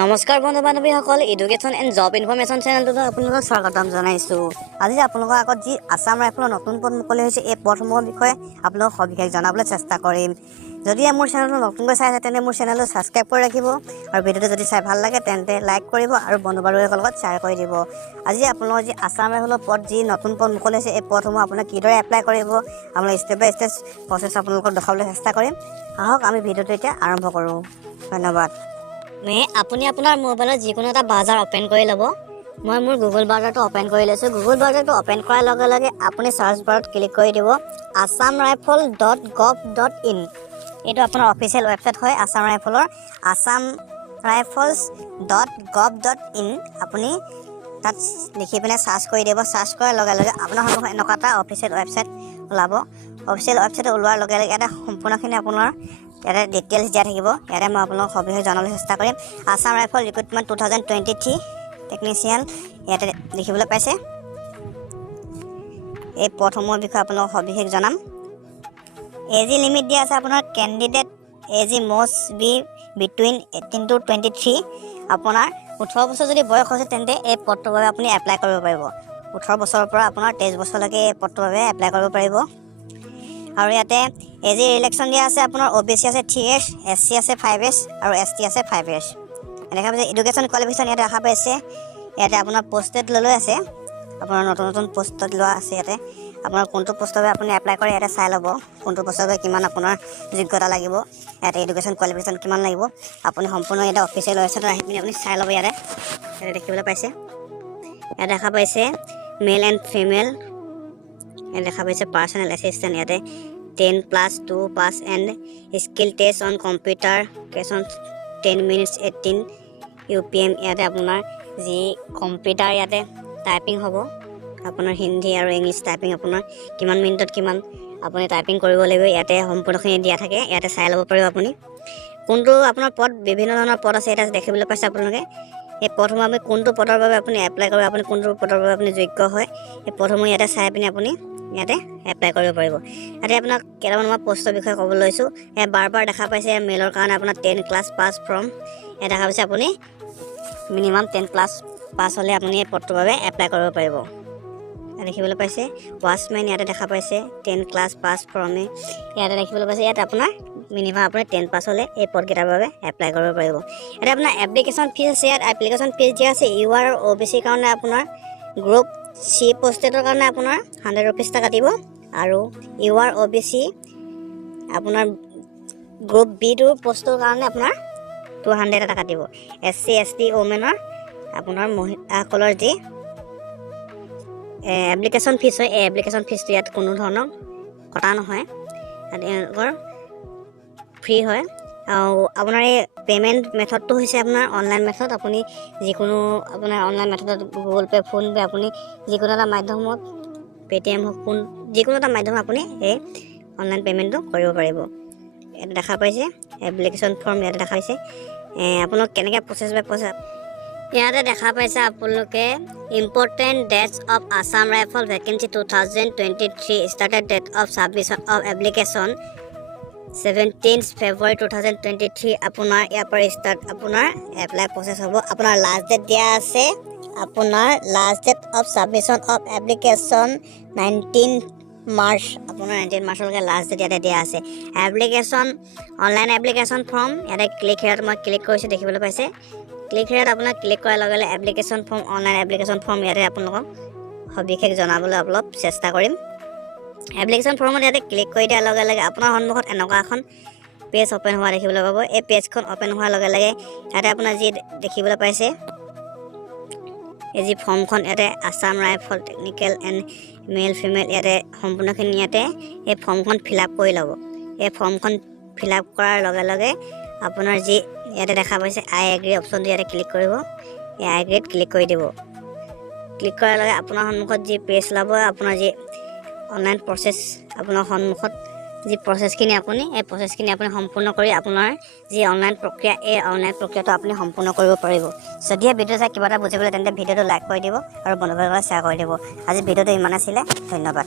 নমস্কাৰ বন্ধু বান্ধৱীসকল, education and job information চেনেলটোত আপোনালোকক স্বাগতম জনাইছোঁ। আজি আপোনালোকৰ আগত যি আছাম ৰাইফলৰ নতুন পদ মুকলি হৈছে, এই পদসমূহৰ বিষয়ে আপোনালোকক সবিশেষ জনাবলৈ চেষ্টা কৰিম। যদি মোৰ চেনেলটো নতুনকৈ চাই আছে তেন্তে মোৰ চেনেলটো ছাবস্ক্ৰাইব কৰি ৰাখিব আৰু ভিডিঅ'টো যদি চাই ভাল লাগে তেন্তে লাইক কৰিব আৰু বন্ধু বান্ধৱীসকলৰ লগত শ্বেয়াৰ কৰি দিব। আজি আপোনালোকৰ যি আছাম ৰাইফলৰ পদ যি নতুন পদ মুকলি হৈছে, এই পদসমূহ আপোনাক কিদৰে এপ্লাই কৰিব, আপোনালোক ষ্টেপ বাই ষ্টেপ প্ৰচেছ আপোনালোকক দেখাবলৈ চেষ্টা কৰিম। আহক আমি ভিডিঅ'টো এতিয়া আৰম্ভ কৰোঁ। ধন্যবাদ। আপুনি আপোনাৰ মোবাইলত যিকোনো এটা ব্ৰাউজাৰ অ'পেন কৰি ল'ব। মই মোৰ গুগল ব্ৰাউজাৰটো অ'পেন কৰি লৈছোঁ। গুগল ব্ৰাউজাৰটো অ'পেন কৰাৰ লগে লগে আপুনি চাৰ্চ বাৰত ক্লিক কৰি দিব assamrifle.gov.in। এইটো আপোনাৰ অফিচিয়েল ৱেবছাইট হয় আছাম ৰাইফলৰ, assamrifles.gov.in। আপুনি তাত লিখি পিনে চাৰ্চ কৰি দিব। চাৰ্চ কৰাৰ লগে লগে আপোনাৰ সন্মুখত এনেকুৱা এটা অফিচিয়েল ৱেবছাইট ওলাব। অফিচিয়েল ৱেবছাইট ওলোৱাৰ লগে লগে ইয়াতে সম্পূৰ্ণখিনি আপোনাৰ ইয়াতে ডিটেইলছ দিয়া থাকিব। ইয়াতে মই আপোনালোকক সবিশেষ জনাবলৈ চেষ্টা কৰিম। আছাম ৰাইফল ৰিক্ৰুটমেণ্ট 2023 টেকনিচিয়ান ইয়াতে দেখিবলৈ পাইছে। এই পদসমূহৰ বিষয়ে আপোনালোকক সবিশেষ জনাম। এজ লিমিট দিয়া আছে আপোনাৰ candidate age must be between 18 to 23। আপোনাৰ 18 বছৰ যদি বয়স হৈছে তেন্তে এই পদটোৰ বাবে আপুনি এপ্লাই কৰিব পাৰিব। 18 বছৰৰ পৰা আপোনাৰ 23 বছৰলৈকে এই পদটোৰ বাবে এপ্লাই কৰিব পাৰিব। আৰু ইয়াতে এজ ইলেকশ্যন দিয়া আছে আপোনাৰ OBC আছে 3 years, SC আছে 5 years আৰু ST আছে 5 years। দেখা পাইছে এডুকেশ্যন কোৱালিফিকেশ্যন ইয়াতে দেখা পাইছে। ইয়াতে আপোনাৰ পোষ্টেড লৈ আছে, আপোনাৰ নতুন নতুন পোষ্টত লোৱা আছে। ইয়াতে আপোনাৰ কোনটো পোষ্টৰ বাবে আপুনি এপ্লাই কৰে ইয়াতে চাই ল'ব, কোনটো পোষ্টৰ বাবে কিমান আপোনাৰ যোগ্যতা লাগিব, ইয়াতে এডুকেশ্যন কোৱালিফিকেশ্যন কিমান লাগিব। আপুনি সম্পূৰ্ণ ইয়াতে অফিচিয়েল ৱেবছাইটত আহি পিনি আপুনি চাই ল'ব। ইয়াতে দেখিবলৈ পাইছে, ইয়াতে দেখা পাইছে মেল এণ্ড ফিমেল। ইয়াতে দেখা পাইছে পাৰ্চনেল এছিষ্টেণ্ট, ইয়াতে 10+2 pass and skill test on computer কেছন 10 minutes 18 UPM। ইয়াতে আপোনাৰ যি কম্পিউটাৰ ইয়াতে টাইপিং হ'ব, আপোনাৰ হিন্দী আৰু ইংলিছ টাইপিং আপোনাৰ কিমান মিনিটত কিমান আপুনি টাইপিং কৰিব লাগিব, ইয়াতে সম্পূৰ্ণখিনি দিয়া থাকে। ইয়াতে চাই ল'ব পাৰিব আপুনি কোনটো আপোনাৰ পদ। বিভিন্ন ধৰণৰ পদ আছে ইয়াতে দেখিবলৈ পাইছে আপোনালোকে। এই পদসমূহ আপুনি কোনটো পদৰ বাবে আপুনি এপ্লাই কৰিব, আপুনি কোনটো পদৰ বাবে আপুনি যোগ্য হয়, এই পদসমূহ ইয়াতে চাই পিনি আপুনি ইয়াতে এপ্লাই কৰিব পাৰিব। ইয়াতে আপোনাক কেইটামান মই পষ্টৰ বিষয়ে ক'বলৈ লৈছোঁ। ইয়াত বাৰ দেখা পাইছে মেলৰ কাৰণে আপোনাৰ 10 ক্লাছ পাছ ফ্ৰম। ইয়াত দেখা পাইছে আপুনি মিনিমাম 10 ক্লাছ পাছ হ'লে আপুনি এই পদটোৰ বাবে এপ্লাই কৰিব পাৰিব। ইয়াত দেখিবলৈ পাইছে ৱাচমেন, ইয়াতে দেখা পাইছে 10 ক্লাছ পাছ ফ্ৰমে। ইয়াতে দেখিবলৈ পাইছে ইয়াত আপোনাৰ মিনিমাম আপুনি 10 পাছ হ'লে এই পদকেইটাৰ বাবে এপ্লাই কৰিব পাৰিব। ইয়াতে আপোনাৰ এপ্লিকেশ্যন ফিজ আছে। ইয়াত এপ্লিকেশ্যন ফিজ দিয়া আছে UR OBC কাৰণে আপোনাৰ গ্ৰুপ C পোষ্টেডৰ কাৰণে আপোনাৰ 100 rupees এটা কাটিব আৰু UR OBC আপোনাৰ গ্ৰুপ B2 পোষ্টৰ কাৰণে আপোনাৰ 200 এটা কাটিব। SC ST ওমেনৰ আপোনাৰ মহিলাসকলৰ যি এপ্লিকেশ্যন ফিজ হয়, এই এপ্লিকেশ্যন ফিজটো ইয়াত কোনো ধৰণৰ কটা নহয়, তেওঁলোকৰ ফ্ৰী হয়। আৰু আপোনাৰ এই পে'মেণ্ট মেথডটো হৈছে আপোনাৰ অনলাইন মেথড। আপুনি যিকোনো আপোনাৰ অনলাইন মেথডত গুগল পে', ফোন পে', আপুনি যিকোনো এটা মাধ্যমত পে'টিএম হওক, ফোন যিকোনো এটা মাধ্যমত আপুনি এই অনলাইন পে'মেণ্টটো কৰিব পাৰিব। ইয়াতে দেখা পাইছে এপ্লিকেশ্যন ফৰ্ম, ইয়াতে দেখা পাইছে আপোনালোক কেনেকৈ প্ৰচেছ বাই প্ৰচেছ। ইয়াতে দেখা পাইছে আপোনালোকে important dates of Assam Rifle vacancy 2023 started date of submission of application 17 February 2023। আপোনাৰ ইয়াৰ পৰা ষ্টাৰ্ট আপোনাৰ এপ্লাই প্ৰচেছ হ'ব। আপোনাৰ লাষ্ট ডেট দিয়া আছে, আপোনাৰ last date of submission of application 19 March। আপোনাৰ 19 মাৰ্চলৈকে লাষ্ট ডেট ইয়াতে দিয়া আছে। এপ্লিকেশ্যন অনলাইন এপ্লিকেশ্যন ফৰ্ম, ইয়াতে ক্লিক হেয়াৰত মই ক্লিক কৰিছোঁ, দেখিবলৈ পাইছে। ক্লিক হেয়াৰত আপোনাৰ ক্লিক কৰাৰ লগে লগে application form, online application form ইয়াতে আপোনালোকক সবিশেষ জনাবলৈ অলপ চেষ্টা কৰিম। এপ্লিকেশ্যন ফৰ্মত ইয়াতে ক্লিক কৰি দিয়াৰ লগে লগে আপোনাৰ সন্মুখত এনেকুৱা এখন পেজ অ'পেন হোৱা দেখিবলৈ পাব। এই পেজখন অ'পেন হোৱাৰ লগে লগে ইয়াতে আপোনাৰ যি দেখিবলৈ পাইছে এই যি ফৰ্মখন, ইয়াতে Assam Rifle technical and male female, ইয়াতে সম্পূৰ্ণখিনি ইয়াতে এই ফৰ্মখন ফিল আপ কৰি ল'ব। এই ফৰ্মখন ফিল আপ কৰাৰ লগে লগে আপোনাৰ যি ইয়াতে দেখা পাইছে আই এগ্ৰী অপশ্যনটো ইয়াতে ক্লিক কৰিব। এই আই এগ্ৰীত ক্লিক কৰি দিব। ক্লিক কৰাৰ লগে আপোনাৰ সন্মুখত যি পেজ ওলাব, আপোনাৰ যি অনলাইন প্ৰচেছ, আপোনাৰ সন্মুখত যি প্ৰচেছখিনি এই প্ৰচেছখিনি আপুনি সম্পূৰ্ণ কৰি আপোনাৰ যি অনলাইন প্ৰক্ৰিয়া, এই অনলাইন প্ৰক্ৰিয়াটো আপুনি সম্পূৰ্ণ কৰিব পাৰিব। যদিহে ভিডিঅ' চাই কিবা এটা বুজিবলৈ তেন্তে ভিডিঅ'টো লাইক কৰি দিব আৰু বন্ধু বান্ধৱীৰ লগত শ্বেয়াৰ কৰি দিব। আজি ভিডিঅ'টো ইমান আছিলে, ধন্যবাদ।